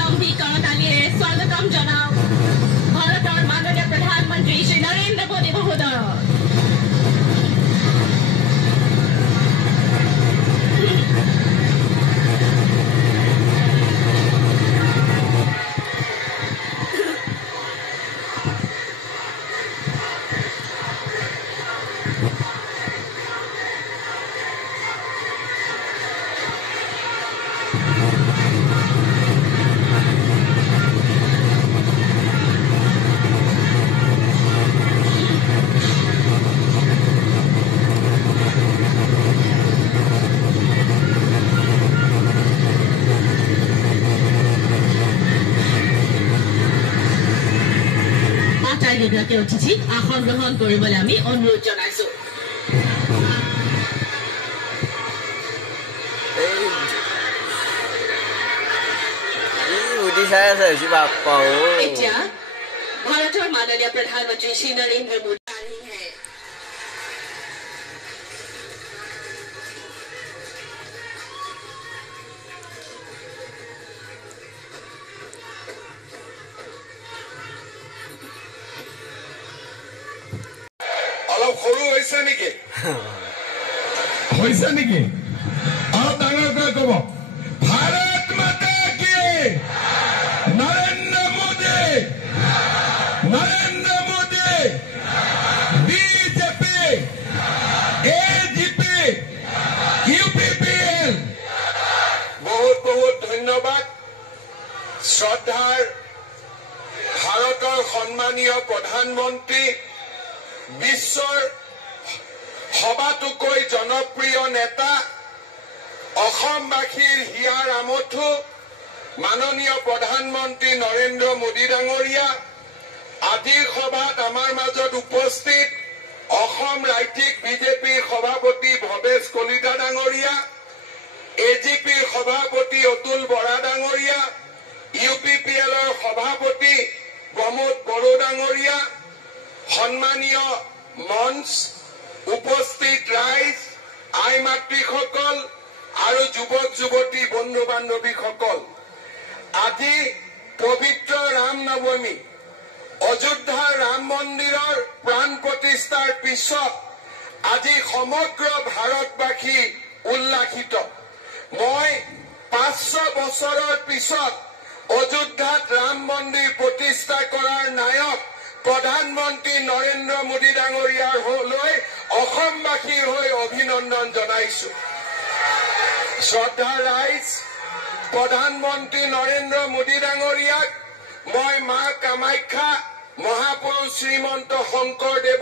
লম্বী কৰতালিৰে স্বাগতম জনাও ভাৰতৰ মাননীয় প্ৰধানমন্ত্ৰী শ্ৰী নৰেন্দ্ৰ মোদী মহোদয়। অতিথি আসন গ্ৰহণ কৰিবলৈ আমি অনুৰোধ জনাইছো। এতিয়া ভাৰতৰ মাননীয় প্ৰধানমন্ত্ৰী শ্ৰী নৰেন্দ্ৰ মোদী সৰু হৈছে নেকি অলপ ডাঙৰকৈ কব ভাৰত মাতা কি Narendra Modi BJP AGP UPPL বহুত বহুত ধন্যবাদ। শ্ৰদ্ধাৰ ভাৰতৰ সন্মানীয় প্ৰধানমন্ত্ৰী বিশ্বৰ সবাতোকৈ জনপ্ৰিয় নেতা অসমবাসীৰ হিয়াৰ আমঠু মাননীয় প্ৰধানমন্ত্ৰী নৰেন্দ্ৰ মোদী ডাঙৰীয়া আজিৰ সভাত আমাৰ মাজত উপস্থিত অসম ৰাজ্যিক বিজেপিৰ সভাপতি ভৱেশ কলিতা ডাঙৰীয়া, এজিপিৰ সভাপতি অতুল বৰা ডাঙৰীয়া, ইউপিপিএলৰ সভাপতি প্ৰমোদ বড়ো ডাঙৰীয়া, সন্মানীয় মঞ্চ উপস্থিত ৰাইজ, আই মাতৃসকল আৰু যুৱক যুৱতী বন্ধু বান্ধৱীসকল, আজি পবিত্ৰ ৰাম নৱমী অযোধ্যাৰ ৰাম মন্দিৰৰ প্ৰাণ প্ৰতিষ্ঠাৰ পিছত আজি সমগ্ৰ ভাৰতবাসী উল্লাসিত। মই 500 বছৰৰ পিছত অযোধ্যাত ৰাম মন্দিৰ প্ৰতিষ্ঠা কৰাৰ নায়ক প্ৰধানমন্ত্ৰী নৰেন্দ্ৰ মোদী ডাঙৰীয়াৰ লৈ অসমবাসীৰ হৈ অভিনন্দন জনাইছো। শ্ৰদ্ধা ৰাইজ, প্ৰধানমন্ত্ৰী নৰেন্দ্ৰ মোদী ডাঙৰীয়াক মই মা কামাখ্যা মহাপুৰুষ শ্ৰীমন্ত শংকৰদেৱ